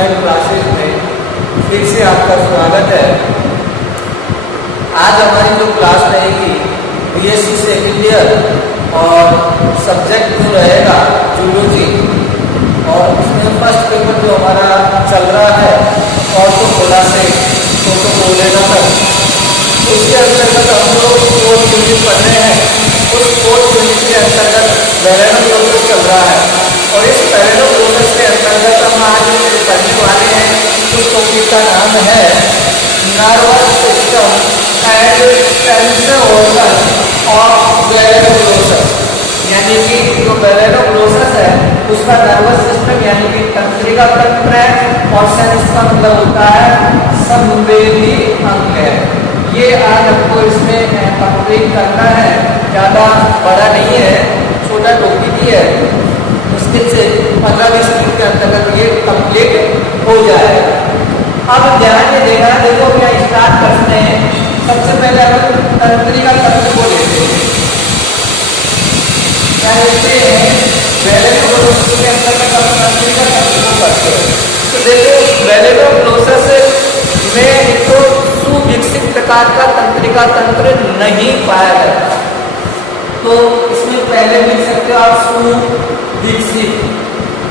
Online classes में फिर से आपका स्वागत है। आज हमारी जो क्लास रहेगी बीएससी सेकेंड ईयर और सब्जेक्ट जो रहेगा जूलॉजी, और उसमें फर्स्ट पेपर जो हमारा चल रहा है ऑर्थोपोडा से प्रोटोपोलेना तक, उसके अंतर्गत हम लोग फोर्थ यूनिट पढ़ रहे हैं। उस फोर्थ यूनिट के अंतर्गत वेरेनो प्रोसेस चल रहा है और इस वेरेनो प्रोसेस के अंतर्गत हम आज पढ़ने वाले हैं। उस टॉपिक का नाम है nervous system and sensor organ of वेरेनो प्रोसेस, यानी कि जो वेरेनो प्रोसेस है उसका नर्वस सिस्टम यानी कि तंत्रिका तंत्र है और सेंस का मतलब होता है संवेदी अंग है। ये आज हमको इसमें कंप्लीट करना है, ज़्यादा बड़ा नहीं है, छोटा टॉपिक ही है। मुश्किल से 15-20 मिनट के अंतर्गत ये कंप्लीट हो जाएगा। अब ध्यान में देना, देखो क्या स्टार्ट करते हैं। सबसे पहले हम तंत्रिका तंत्र को लेते हैं। क्या लेते हैं? वेरेनो प्रोसेस के अंतर्गत हम तंत्रिका तंत्र को करते हैं। तो देखो वेरेनो प्रोसेस में एक तो सुविकसित प्रकार का तंत्रिका तंत्र नहीं पाया जाता, तो इसमें पहले लिख सकते हो आप सुविकसित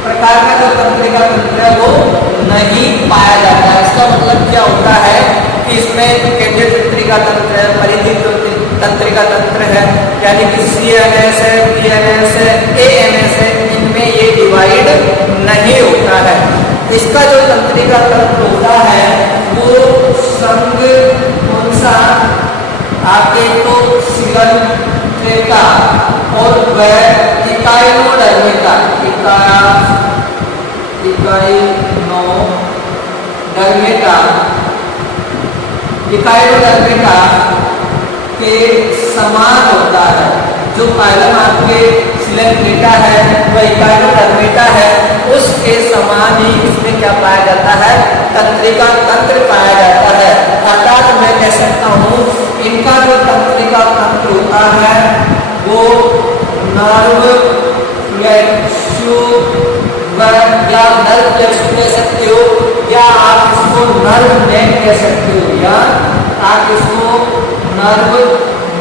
प्रकार का जो तंत्रिका तंत्र है वो नहीं पाया जाता है। इसका मतलब क्या होता है कि इसमें केंद्रीय तंत्रिका तंत्र है, परिधि तंत्रिका तंत्र है, यानी कि CNS है, PNS है, ANS है, इनमें ये डिवाइड नहीं होता है। इसका जो तंत्रिका तंत्र होता है वो संघ कौन सा आपके तो सिगल और वह इकाइनोडर्मिका के समान होता है। जो पाइलम आपके सिलेंड्रेटा है वह इकाइनोडर्मिका है, उसके समान ही इसमें क्या पाया जाता है? तंत्रिका तंत्र पाया जाता है। अर्थात मैं कह सकता हूँ इनका जो तंत्रिका तंत्र होता है वो नर्व फ्लेक्सु या नर्व फ्लेक्सु कह सकते हो, या आप इसको नर्व नेक कह सकते हो, या आप इसको नर्व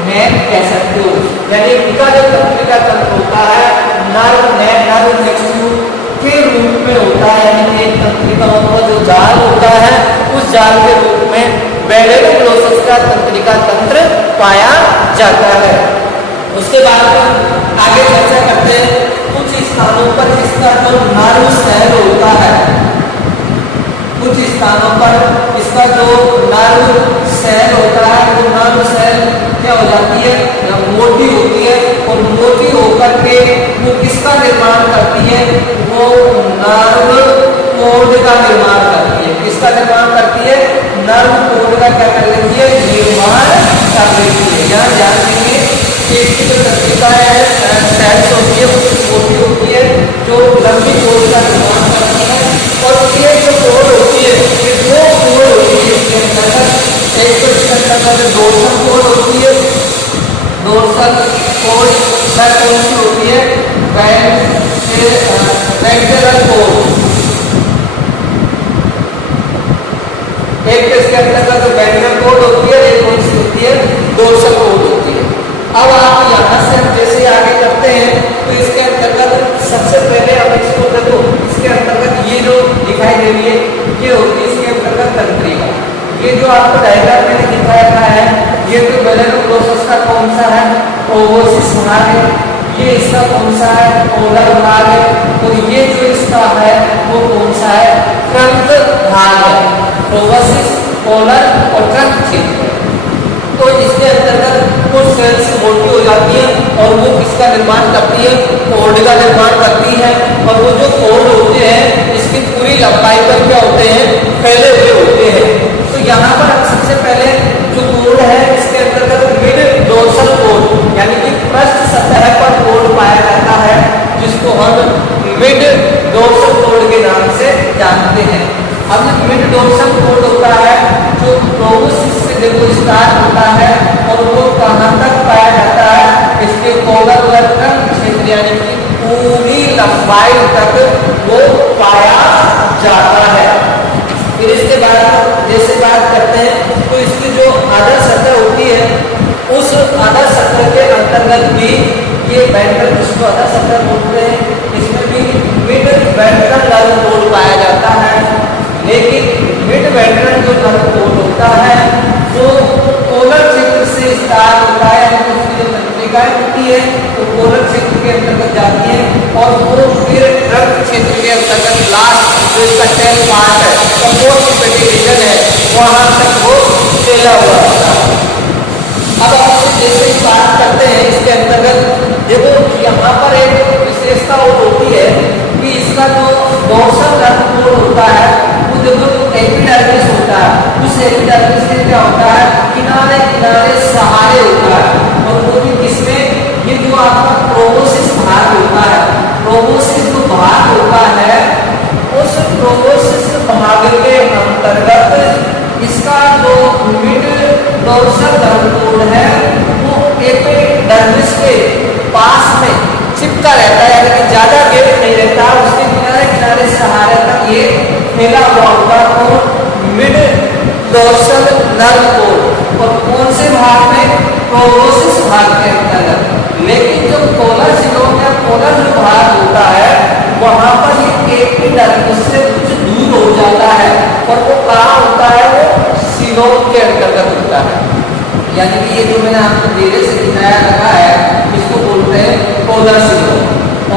नेक कह सकते हो। यानी इनका जो तंत्रिका तंत्र होता है नर्व नेक, नर्व फ्लेक्सु के रूप में होता है, यानी एक तंत्रिकाओं का जो जाल होता है उस जाल के रूप में वेरेनो प्रोसेस का तंत्रिका तंत्र पाया जाता है। उसके बाद आगे चर्चा करते हैं कुछ स्थानों पर इसका जो नर्व सेल होता है, कुछ स्थानों पर इसका जो नर्व सेल होता है वो नर्व सेल क्या हो जाती है? मोटी होती है, और मोटी होकर के वो किसका निर्माण करती है? वो नर्व कोड का निर्माण करती है। किसका निर्माण करती है? नर्व कोड का क्या कर लेती है? निर्माण कर लेती है। यहाँ ध्यान देंगे कि इसकी जो तंत्रिका है सेल्स होती है वो मोटी होती है, जो लंबी कोड का निर्माण करती है, और ये जो कोड होती है ये दो कोड होती है इसके अंतर्गत। एक तो इसके अंतर्गत डोर्सल कोड होती है, डोर्सल कोड कौन सी होती है? Ventral code. एक इसके अंतर्गत वेंट्रल कोड होती है, एक कौन सी होती है? डोर्सल कोड होती है। अब आप यहाँ से जैसे आगे करते हैं तो इसके अंतर्गत सबसे पहले आप इसको देखो, इसके अंतर्गत ये जो दिखाई दे रही है ये होती है इसके अंतर्गत तंत्रिका। ये जो आपको डायग्राम में दिखाया है ये तो वेरेनो प्रोसेस का कौन सा है? ओवोसिस भाग है। ये इसका कौन सा है? पोलर भाग है। तो ये जो इसका है वो कौन सा है? ट्रंक भाग है। ओवोसिस, पोलर और ट्रंक क्षेत्र। तो इसके अंतर्गत कुछ सेल्स मोटी हो जाती है और वो किसका निर्माण करती है? कोड का निर्माण करती है, और वो जो कोड होते हैं इसकी पूरी लंबाई पर क्या होते हैं? फैले हुए होते हैं। तो यहाँ पर सबसे पहले जो कोड है इसके अंतर्गत मिड डोर्सल कोड, यानी कि पृष्ठ सतह पर कोड पाया जाता है, जिसको हम मिड डोर्सल कोड के नाम से जानते हैं। अब जो मिड डोर्सल कोड होता है जो प्रोबोसिस से देखो स्टार्ट होता है और वो कहाँ तक पाया जाता है? इसके कोलर क्षेत्र यानी कि पूरी लंबाई तक वो पाया जाता है। फिर इसके बाद जैसे बात करते हैं तो इसकी जो आदर्श सतह होती है उस आदर्श सतह के अंतर्गत भी ये वेंट्रल, जिसको आदर्श सतह बोलते हैं, इसमें भी मिड वेंट्रल नर्व कोड पाया जाता है। लेकिन मिड वेंट्रल जो नर्व कोड होता है वो कोलर क्षेत्र से स्टार्ट होता है, उसकी जो तंत्रिकाएं होती है तो कोलर क्षेत्र के अंतर्गत जाती है और वो फिर रक्त क्षेत्र के अंतर्गत लास्ट जो इसका टेल पार्ट है, मोस्ट रीजन है, वहां तक वो फैला हुआ होता है। अब हम जैसे ही बात करते हैं इसके अंतर्गत, देखो यहाँ पर एक विशेषता और होती है कि इसका जो डोर्सल नर्व कोड होता है वो देखो एपिडर्मिस होता है, उस एपिडर्मिस से क्या होता है किनारे किनारे सहारे होता है, और वो भी किसमें, ये जो आपका प्रोबोसिस भाग होता है, प्रोबोसिस जो भाग होता है उस प्रोबोसिस भाग के अंतर्गत इसका जो मिड डोर्सल नर्व कोड है वो एपिडर्मिस के पास में चिपका रहता है, यानी कि ज्यादा गैप नहीं रहता, उसके किनारे किनारे सहारे तक ये फैला हुआ होगा तो मिड डोर्सल नर्व कोड। और कौन से भाग में, प्रोबोसिस भाग के अंतर्गत। लेकिन जो कोलर सिलोम या कोलर जो भाग होता है वहां पर ये एपिडर्मिस से कुछ दूर हो जाता है और वो कहाँ होता है, वो सिलोम के अंतर्गत होता है। यानी कि ये जो मैंने आपको धीरे से दिखाया रखा है इसको बोलते हैं कोलर सिलोम,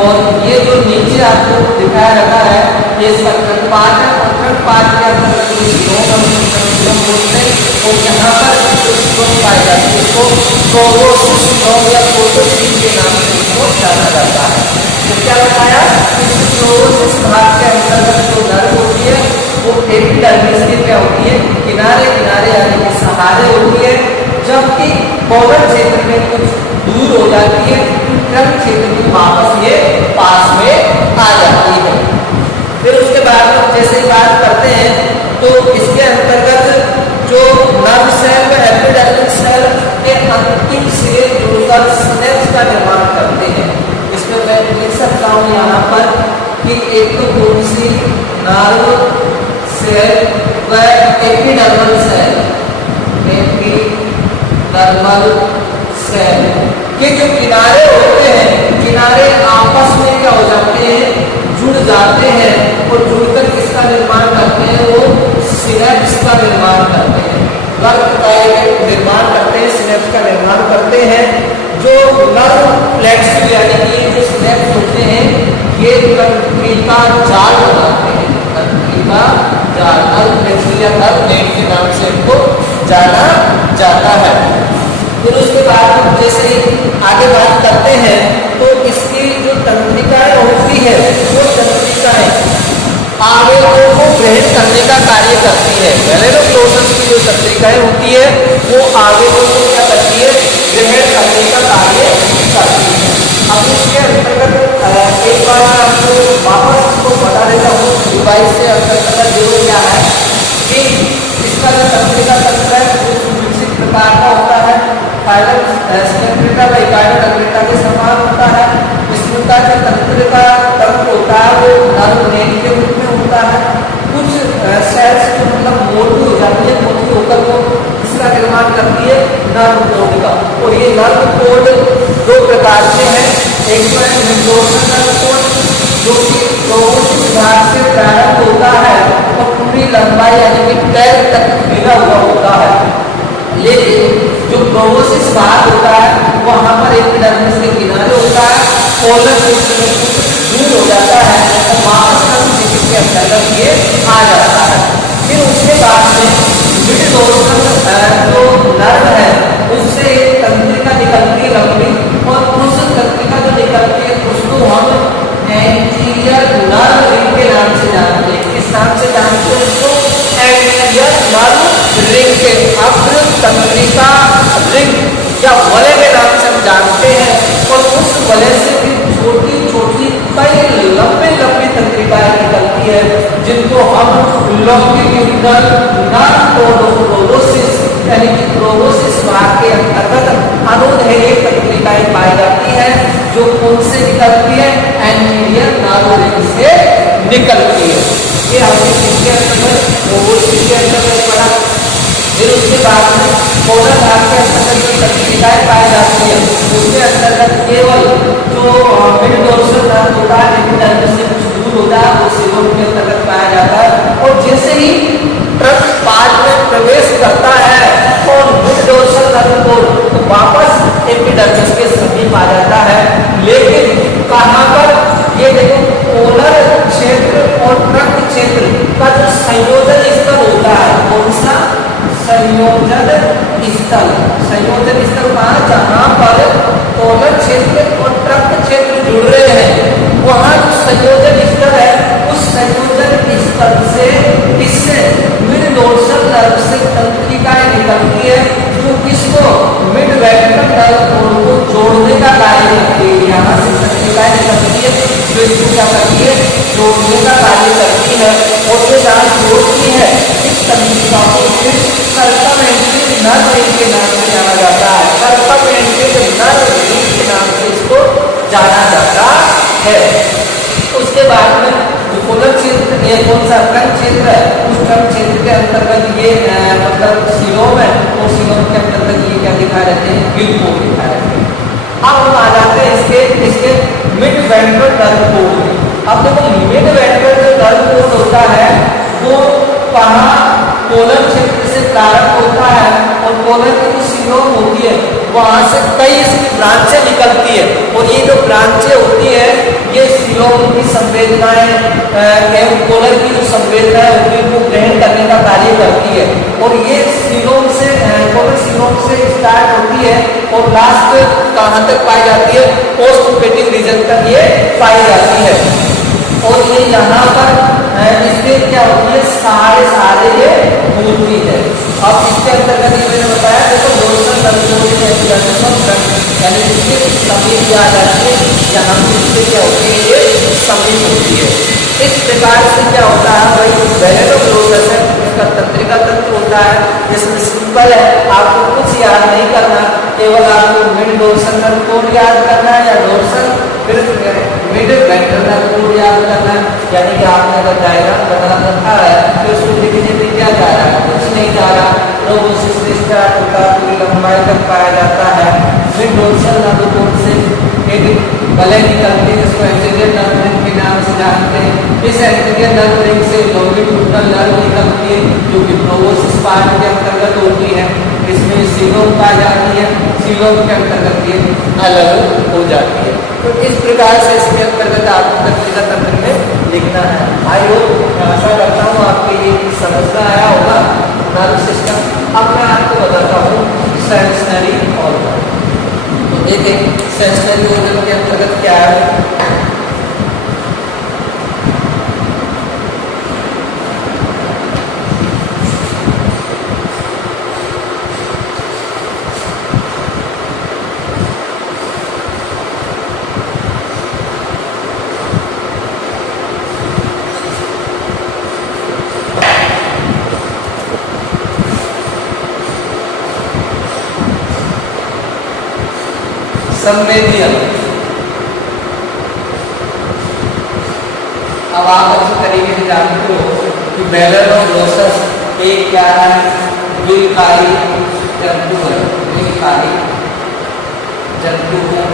और ये जो नीचे आपको दिखाया रखा है ये इसका फ्रंट पार्ट है, और फ्रंट पार्ट के अंतर्गत सिलोम बोलते हैं, और यहाँ पर जो सिलोम पाई जाती है उसको प्रोबोसिस सिलोम या प्रोटोसिस के नाम से इसको जाना जाता है। तो क्या बताया, इस प्रोबोसिस भाग के अंतर्गत जो नर्व होती है वो एपिडर्मिस की क्या होती है, किनारे किनारे यानी कि सहारे होती है, जबकि कोलर क्षेत्र में कुछ दूर हो जाती है, रक्त क्षेत्र की वापस ये पास में आ जाती है। फिर उसके बाद जैसे ही बात करते हैं तो इसके अंतर्गत जो नर्व सेल व एपिडर्मिस सेल के अंतिम सिरे जुड़कर सिनेप्स का निर्माण करते हैं। इसमें मैं लिख सकता हूँ यहाँ पर कि एक तो कौन सी, नर्व सेल व एपिडर्मल सेल, एपिडर्मल सेल के जो किनारे होते हैं, किनारे आपस में क्या हो जाते हैं, जुड़ जाते हैं, और जुड़कर किसका निर्माण करते हैं, वो सिनेप्स का निर्माण करते हैं, रक्त का निर्माण करते हैं, सिनेप्स का निर्माण करते हैं। जो नर्व प्लेक्स यानी कि जो सिनेप्स होते हैं ये तंत्रिका जाल बनाते हैं, तंत्रिका जाल, नर्व प्लेक्स या नर्व नेट के नाम से इनको जाना जाता है। फिर उसके बाद जैसे आगे बात करते हैं तो इसकी जो तंत्रिकाएं होती है वो तंत्रिकाएं आवेगों को ग्रहण करने का कार्य करती है। वेलेनोक्लोसस की जो तंत्रिकाएं होती है वो आवेगों को क्या करती है, ग्रहण करने का कार्य करती है। अब इसके अंतर्गत एक बार आपको वापस इसको बता देता हूँ डिवाइस से अंतर्गत जो क्या है कि इसका जो तंत्रिका तंत्र है वो विकसित प्रकार का होता है, फाइलम तंत्रिका व इकाई तंत्रिका के समान होता है। इसमें का जो तंत्रिका तंत्र होता है वो नर्व नेट के रूप में होता है। कुछ सेल्स जो मतलब मोटी हो जाती है, मोटी होकर वो इसका निर्माण करती है नर्व कोड का, और ये नर्व कोड दो प्रकार के हैं। एक तो है मिडडोर्सल नर्व कोड जो कि प्रोबोसिस भाग से प्रारंभ होता है और पूरी लंबाई यानी कि पैर तक फैला हुआ होता है। लेकिन जो प्रोबोसिस भाग होता है वहां पर एपिडर्मिस के किनारे होता है, कोलर क्षेत्र में दूर हो जाता है और वापस नर्व क्षेत्र के अंतर्गत ये आ जाता है। फिर उसके बाद में मिड डोर्सल जो नर्व है उससे एक तंत्रिका निकलती है लंबी, और उस तंत्रिका जो निकलती है उसको हम एंटीरियर नर्व रिंग के नाम से जानते हैं। किस नाम से जानते हैं इसको, एंटीरियर नर्व रिंग के अग्र तंत्रिका रिंग या वलय के नाम से हम जानते हैं। और उस वलय से भी छोटी छोटी कई लंबी लंबी तंत्रिकाएं निकलती है जिनको हम लॉन्गिट्यूडिनल नर्व प्रोबोसिस यानी कि प्रोबोसिस भाग के अंतर्गत अनुदैर्घ्य तंत्रिकाएं पाई जाती है। जो कौन से निकलती है, एंटीरियर नर्व रिंग से निकलती है। ये हमने किसके अंतर्गत, ओवोसिस के अंतर्गत पढ़ा। फिर उसके बाद में पोलर भाग के अंतर्गत जो तंत्रिकाएं पाई जाती है उसके अंतर्गत केवल जो मिड डोर्सल नर्व होता है एपिडर्मिस से कुछ दूर होता है वो सीलोम के अंतर्गत पाया जाता है। और जैसे ही ट्रंक पार्ट में प्रवेश करता है और मिड डोर्सल नर्व को तो वापस एपिडर्मिस के समीप आ जाता है। लेकिन कहाँ पर, ये देखो पोलर क्षेत्र और ट्रंक क्षेत्र का जो संयोजन स्थल होता है, कौन सा संयोजन स्थल, संयोजन स्थल कहाँ, जहाँ पर पोलर क्षेत्र और ट्रंक क्षेत्र जुड़ रहे हैं वहाँ जो संयोजन स्थल है उस संयोजन स्थल से इससे मिड डोर्सल नर्व से तंत्रिकाएं निकलती है जो किसको, मिड वेंट्रल नर्व को जोड़ने का कार्य करती है। यहाँ से तंत्रिकाएं निकलती है जो इसको क्या करती है, जोड़ने का कार्य करती है। और जो जहाँ जोड़ती है इस तंत्रिका को फिर सर्कमएंट्रिक नर्व रिंग के नाम से जाना जाता है। सर्कमएंट्रिक नर्व रिंग के नाम से इसको जाना जाता है। उसके बाद में जो पोलर क्षेत्र, ये कौन सा ट्रंक क्षेत्र है, उस ट्रंक क्षेत्र के अंतर्गत ये मतलब सीलोम है और सीलोम के अंतर्गत ये क्या दिखा रहते हैं, गिल्पोल दिखा रहते हैं। अब हम आ जाते हैं इसके मिड वेंट्रल नर्व कोड। अब देखो मिड वेंट्रल जो नर्व कोड होता है वो कहाँ, पोलर क्षेत्र से प्रारंभ होता है और पोलर की जो सीलोम होती है वहां से कई इसकी ब्रांचें निकलती है और ये जो ब्रांचें होती है ये सीलोम की संवेदनाएं एवं पोलर की जो संवेदनाएं होती है वो ग्रहण करने का कार्य करती है। और ये सीलोम से, पोलर सीलोम से स्टार्ट होती है और लास्ट कहाँ तक पाई जाती है, पोस्टपेटिक रीजन तक ये पाई जाती है। और ये यहाँ पर इसमें क्या होती है, सारे ये होती है। अब इसके अंतर्गत ये मैंने बताया देखो डोर्सल नर्व यानी इसके समीप आ जाती है, यहाँ पे इससे क्या होती है, ये समीप होती है। इस प्रकार से क्या होता है भाई, वेलेनोग्लोसस है, इसका तंत्रिका तंत्र होता है जिसमें सिंपल है, आपको कुछ याद नहीं करना, केवल आपको मिड डोर्सल नर्व कोड याद करना है या डोर्सल, फिर मिड वेंट्रल नर्व कोड याद करना है। यानी कि आपने अगर डायग्राम बना रखा है तो उसको लिखने में क्या जा रहा है, कुछ नहीं जा रहा। प्रोबोसिस से स्टार्ट होता है, पूरी लंबाई तक पाया जाता है। मिड डोर्सल नर्व कोड से एक बले निकलती है जिसको एंटीरियर नर्व रिंग के नाम से जानते हैं। इस एंटीरियर नर्व रिंग से लॉन्गिट्यूडिनल नर्व निकलती है जो कि प्रोबोसिस पार्ट के अंतर्गत होती है। इसमें सीलोम पाई जाती है, सीलोम के अंतर्गत ये अलग हो जाती है। तो इस प्रकार से इसके अंतर्गत आपको तंत्रिका तंत्र में लिखना है। आई होप, आशा करता हूँ आपके ये समझ में आया होगा नर्व सिस्टम। अब मैं आपको बताता हूँ सेंसरी ऑर्गन। तो देखें सेंसरी ऑर्गन के अंतर्गत क्या है। संवेदी अंग, अब आप अच्छी तरीके से जानते हो कि वेलेनोग्लोसस एक क्या है, द्विकारी जंतु है, द्विकारी जंतु है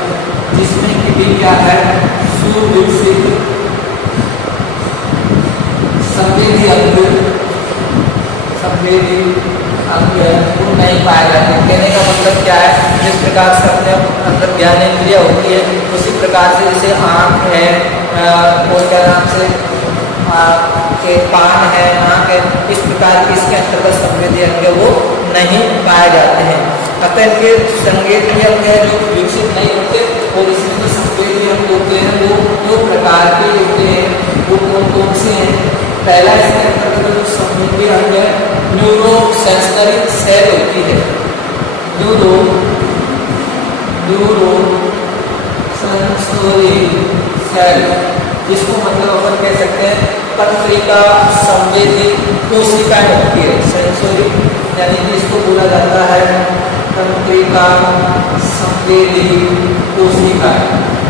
जिसमें कि भी क्या है, सुविकसित संवेदी अंग, संवेदी अंग नहीं पाया जाता। कहने का मतलब क्या है, जिस प्रकार से अपने अंदर ज्ञानेंद्रिय होती है उसी प्रकार से जैसे आँख है और क्या नाम से के कान है, नाक है, इस प्रकार के इसके अंतर्गत संवेदी अंग वो नहीं पाए जाते हैं। अतः इनके संवेदी अंग है जो विकसित नहीं होते और इसमें जो संवेदी अंग होते हैं वो दो प्रकार के होते हैं। वो कौन कौन से हैं, पहला इसके अंतर्गत जो संवेदी अंग है न्यूरो सेंसरी सेल होती है, न्यूरो सेंसरी सेल, जिसको मतलब अपन कह सकते हैं तंत्रिका संवेदी कोशिकाएं होती है। सेंसरी यानी कि इसको बोला जाता है तंत्रिका संवेदी कोशिकाएं।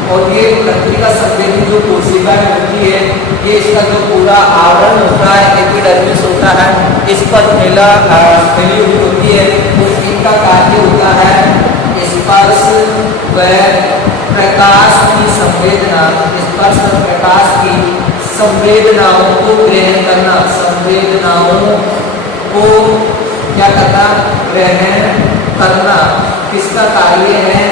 और ये तंत्रिका संवेदी जो कोशिकाएं होती है, ये इसका जो पूरा आवरण होता है एपिडर्मिस होता है, इस पर फैली हुई होती है। तो इनका कार्य होता है स्पर्श व प्रकाश की संवेदना, स्पर्श व प्रकाश की संवेदनाओं को ग्रहण करना, संवेदनाओं को क्या करना, ग्रहण करना। किसका कार्य है?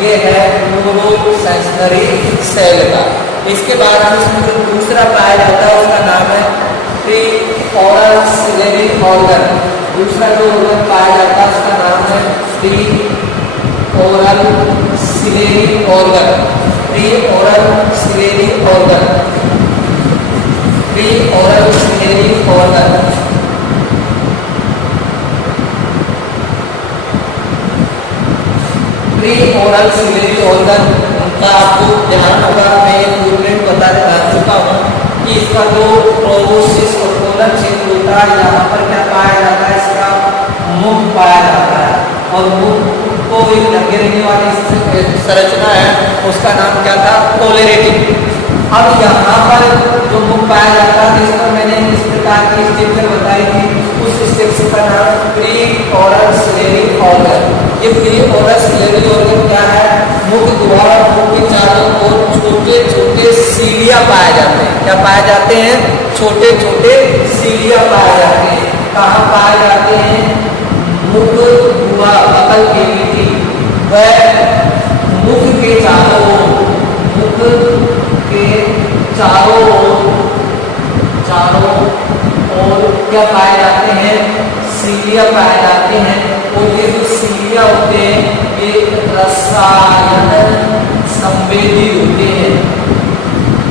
ये है न्यूरोसेंसरी सेल का। इसके बाद हम इसमें जो दूसरा पाया जाता है उसका नाम है प्री ओरल सिलेरी ऑर्गन। दूसरा जो ऑर्गन पाया जाता है उसका नाम है pre oral ciliary organ. Pre oral ciliary organ, pre oral ciliary organ. Pre oral ciliary organ का आपको ध्यान होगा, मैं पूर्व में बता चुका हूँ कि इसका जो प्रोबोसिस और कोलन क्षेत्र होता है, यहाँ पर क्या पाया जाता है, इसका मुख पाया जाता है। और मुख को एक ढके रहने वाली संरचना है, उसका नाम क्या था, कोलेरेटिव। अब यहाँ पर जो मुख पाया जाता है, जिस पर मैंने इस प्रकार की स्ट्रक्चर बताई थी, उस स्ट्रक्चर का नाम प्री ओरल सिलेरी ऑर्गन। ये प्री ओरल सिलेरी ऑर्गन क्या है, मुख द्वारा मुख के चारों ओर छोटे छोटे सीढ़ियां पाए जाते हैं। क्या पाए जाते हैं? छोटे छोटे सीढ़ियां पाए जाते हैं। कहाँ पाए जाते हैं? मुख हुआ बकल केविटी व मुख के चारों ओर, मुख के चारों ओर क्या पाए जाते हैं? सीढ़ियां पाए जाते हैं। और ये जो सीढ़ियां होते हैं ये रसायन संवेदी होते हैं,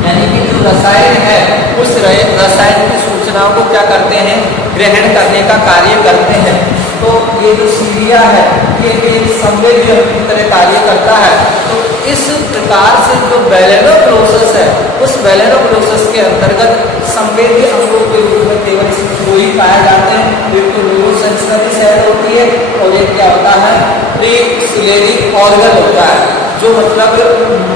यानी कि जो रसायन है उस रसायन की सूचनाओं को क्या करते हैं, ग्रहण करने का कार्य करते हैं। तो ये जो सीढ़ियां है ये एक संवेदी की तरह कार्य करता है। तो इस प्रकार से जो बेलेनो प्रोसेस है, उस बेलेनो प्रोसेस के अंतर्गत संवेदी अंगों के रूप में केवल इसमें दो ही पाए जाते हैं। एक तो न्यूरोसेंसरी सेल होती है और एक क्या होता है, प्री सिलेरी ऑर्गन होता है, जो मतलब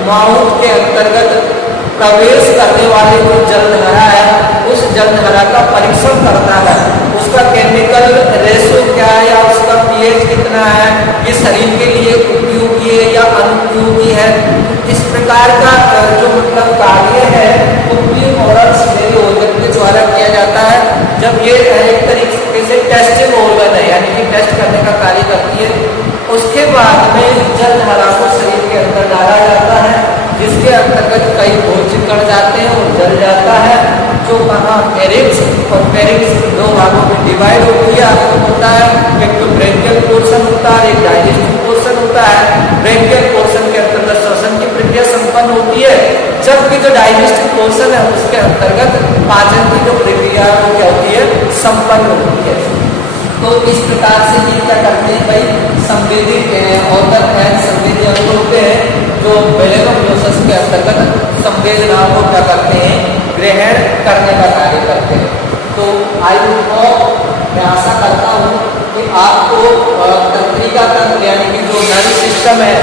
माउथ के अंतर्गत प्रवेश करने वाले जो जलधारा है उस जलधारा का परीक्षण करता है। उसका केमिकल रेशो क्या है या उसका पीएच कितना है, ये शरीर के लिए उपयोगी है या अनुपयोगी है। इस प्रकार का जो मतलब कार्य है वो प्री ओरल सिलेरी ऑर्गन के द्वारा किया जाता है। जब ये एक तरीके से टेस्टिंग ऑर्गन है, यानी कि टेस्ट करने का कार्य करती है। उसके बाद में जलधारा को शरीर के अंदर डाला जाता है, जिसके अंतर्गत कई भोज्य कण जाते हैं और जल जाता है, जो कहाँ पेरिक्स और पेरिक्स दो भागों में डिवाइड होता है। एक तो ब्रेकियल पोर्शन होता है, एक डाइजेस्टिव पोर्शन होता है। ब्रेकियल पोर्शन के अंतर्गत श्वसन की प्रक्रिया संपन्न होती है, जबकि जो डाइजेस्टिव पोर्शन है उसके अंतर्गत पाचन की जो प्रक्रिया है वो क्या होती है, संपन्न होती है। तो इस प्रकार से ये क्या करते हैं भाई, संवेदी ऑर्गन है, संवेदी अंग होते हैं जो बेलेनो प्रोसेस के अंतर्गत संवेदनाओं को क्या करते हैं, ग्रहण करने का कार्य करते हैं। तो आई होप, मैं आशा करता हूँ कि आपको तंत्रिका तंत्र यानी कि जो नर्व सिस्टम है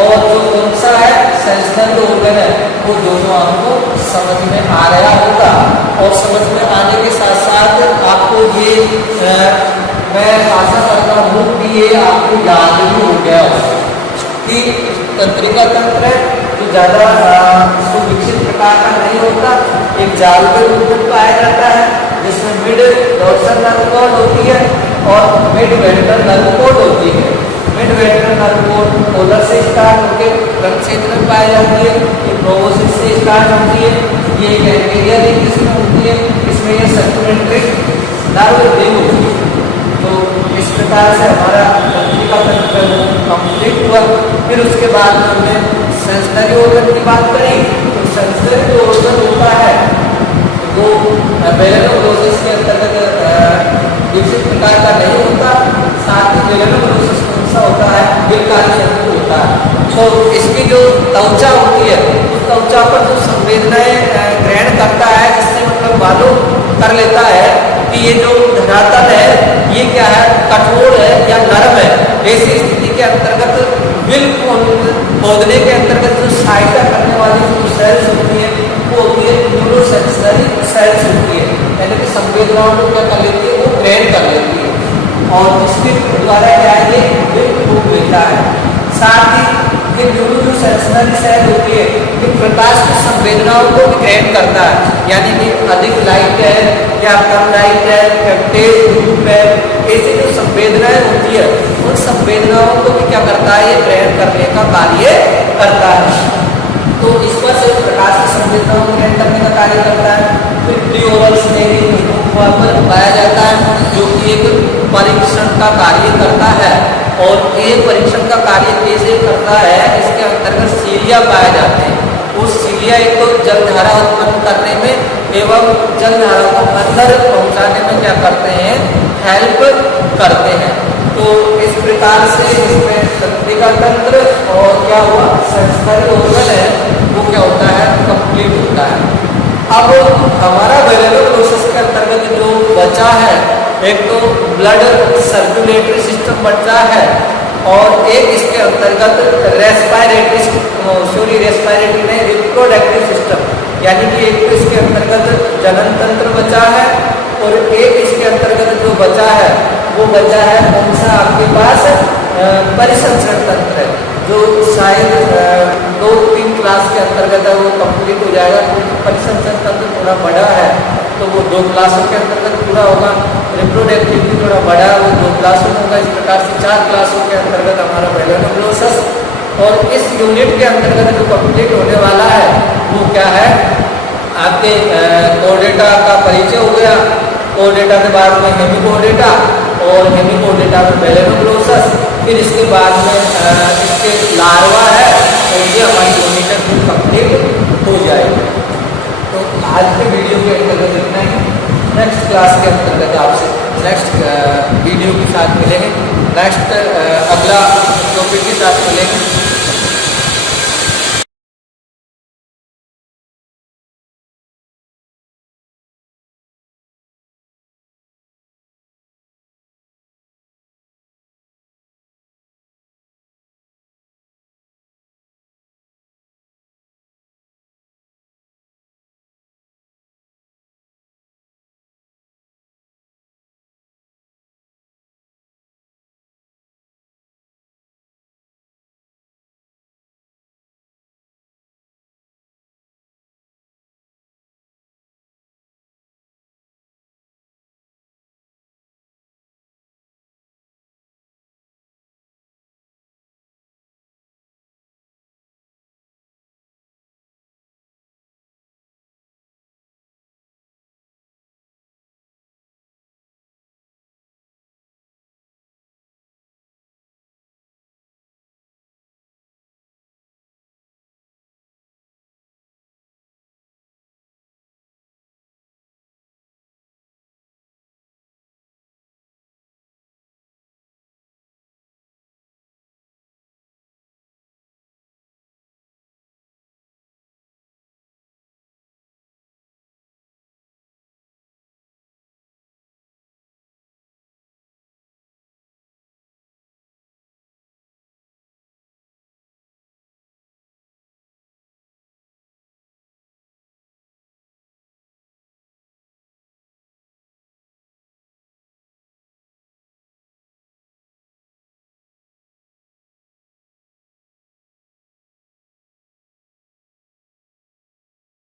और जो कौन सा है सेंसरी ऑर्गन है, वो दोनों आपको समझ में आ रहा होगा। और समझ में आने के साथ साथ आपको ये मैं आशा करता हूँ कि ये आपको याद भी हो गया हो कि तंत्रिका तंत्र जो ज़्यादा सुविकसित प्रकार का नहीं होता, एक जाल के रूप में पाया जाता है, जिसमें मिड डॉर्सल नर्व कॉर्ड होती है और मिड वेंट्रल नर्व कॉर्ड होती है। Mid ventral nerve cord collar से स्टार्ट होकर रक्त क्षेत्र में पाई जाती है, ये प्रोबोसिस से स्टार्ट होती है, ये एक एंटीरियर इसमें होती है, इसमें ये सप्लीमेंट्री नर्व रिंग होती है। तो इस प्रकार से हमारा तंत्रिका तंत्र कंप्लीट हुआ। फिर उसके बाद हमने सेंसरी ऑर्गन की बात करी। तो सेंसरी जो ऑर्गन होता है वो बेलेनो प्रोसेस के अंतर्गत विकसित प्रकार का नहीं होता, साथ ही बेलेनो प्रोसेस कौन सा होता है, बिलकारी तंतु होता है। तो इसकी जो त्वचा होती है उस त्वचा पर जो संवेदनाएं ग्रहण करता है, जिससे मतलब मालूम कर लेता है कि ये जो धरातल है ये क्या है, कठोर है या नरम है। ऐसी स्थिति के अंतर्गत बिल्कुल खोदने के अंतर्गत जो सहायता करने वाली जो सेल्स होती है वो होती है न्यूरोसेंसरी सेल्स होती है, यानी कि संवेदनाओं को क्या कर लेती है, वो ग्रहण कर लेती है और जिसके द्वारा क्या है ये रूप लेता है। साथ ही ये न्यूरो सेंसरी सेल होती है ये प्रकाश की संवेदनाओं को भी ग्रहण करता है, यानी कि अधिक लाइट है या कम लाइट है या तेज धूप है, ऐसी जो संवेदनाएं होती है उन संवेदनाओं को भी क्या करता है, ये ग्रहण करने का कार्य करता है। तो इस पर से प्रकाश की संवेदनाओं को ग्रहण करने का कार्य करता है। फिर प्रीओरल पर पाया जाता है जो कि एक परीक्षण का कार्य करता है और एक परीक्षण का कार्य कैसे करता है, इसके अंतर्गत सीलिया पाए जाते हैं। उस सीलिया एक तो जलधारा उत्पन्न करने में एवं जलधारा को अंदर पहुंचाने में क्या करते हैं, हेल्प करते हैं। तो इस प्रकार से इसमें तंत्रिका तंत्र और क्या हुआ सेंसरी ऑर्गन है वो क्या होता है, कंप्लीट होता है। अब हमारा वेलुलर प्रोसेस के अंतर्गत जो बचा है, एक तो ब्लड सर्कुलेटरी सिस्टम बचा है और एक इसके अंतर्गत रेस्पिरेटरी में रिप्रोडक्टिव सिस्टम, यानी कि एक तो इसके अंतर्गत जनन तंत्र बचा है और एक इसके अंतर्गत जो बचा है वो बचा है कौन सा आपके पास, परिसंचरण तंत्र है, जो शायद 2-3 क्लास के अंतर्गत है वो कंप्लीट हो जाएगा। क्योंकि परिसंचरण तंत्र थोड़ा बड़ा है तो वो 2 क्लासों के अंतर्गत पूरा होगा। रिप्रोडक्टिव भी थोड़ा बड़ा है वो 2 क्लासों में होगा। इस प्रकार से 4 क्लासों के अंतर्गत हमारा वेलुलर प्रोसेस, और इस यूनिट के अंतर्गत जो कंप्लीट होने वाला है वो क्या है, आपके कोर्डेटा का परिचय हो गया, कोर्डेटा के बाद में हेमिकोर्डेटा और हेमिकोर्डेटा में वेलुलर प्रोसेस, फिर इसके बाद में इसके लार्वा है और ये हमारी यूनिट कंप्लीट हो जाएगी। तो आज के वीडियो के अंतर्गत इतना ही। नेक्स्ट क्लास के अंतर्गत आपसे नेक्स्ट वीडियो के साथ मिलेंगे, नेक्स्ट अगला टॉपिक के साथ मिलेंगे।